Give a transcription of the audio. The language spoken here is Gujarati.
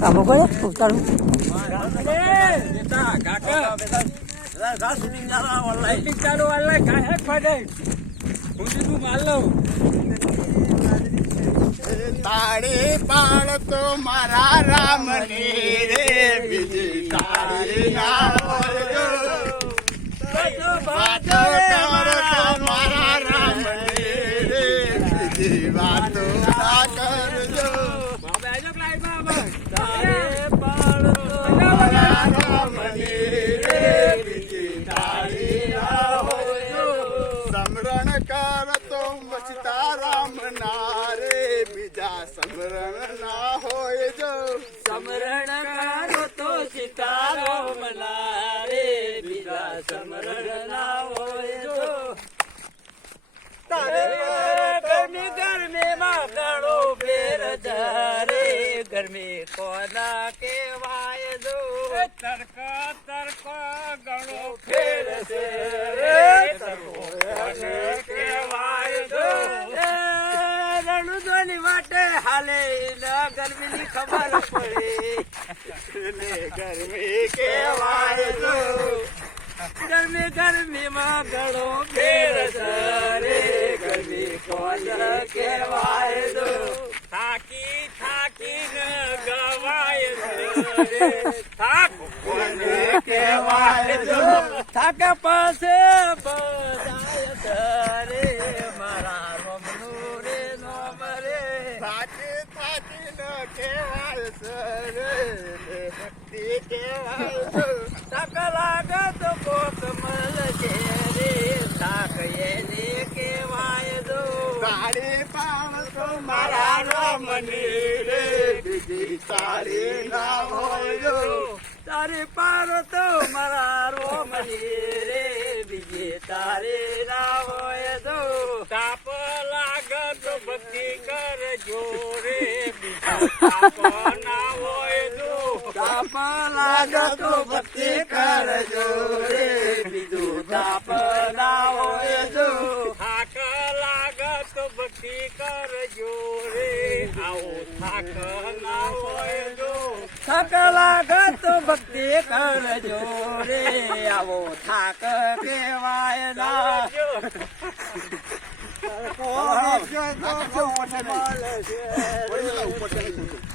કામ પડે ઉતારું તાળી પાડ તો મારા રામની રે બીજી તાળી ના હોય વાતો કરો તો મારા રામની રે બીજી વાતો ના કરજો તાળી પાડ તો મારા રામની રે બીજી તાળી ના હોય સમરણ કર તો સીતારામ ના રે બીજા સમરણ ના હોય જો સમરણ કરો તો સીતારામ ના રે બીજા સમરણ ના હોય જો તારે ગરમી ગરમી માં ગળો ફેર રે ગરમી કોના કેવાય જો તડકો તડકો ગળો ફેર છે રે તડકો કેવાય જો રણુદોની વાટે હાલે ગરમી ની ખબર પડે ગરમી કેવાય જો ગરમી ગરમી માં ગળો ફેર રે ગરમી કોણ કેવાય જો થાકી થાકી ન ગવાય રે થાક કોણ કેવાય જો થાક પાસે બજાય રે મારા રોમનું રે નો મરે થાકી થાકી ન કેવાય સરે ભક્તિ કેવાય જો થાક લાગે તો કોક મળશે રે થાક એને કેવાય જો તાળી પાડ તો મારા રામની રે બીજી તાળી ના હોય જો તારી પારો તો મારા રોમની રે બીજી તારી ના હોય તો તાપ લાગે તો ભક્તિ કરજો રે બીજા તાપ ના હોય તો તાપ લાગે તો ભક્તિ કરજો રે બીજું તાપ ના હોય તો થાક લાગે તો ભક્તિ કરજો રે આવો થાક ના હોય તો થાક લાગે તો ભક્તિ કરજો રે આવો થાક કેવાય ના ઉપર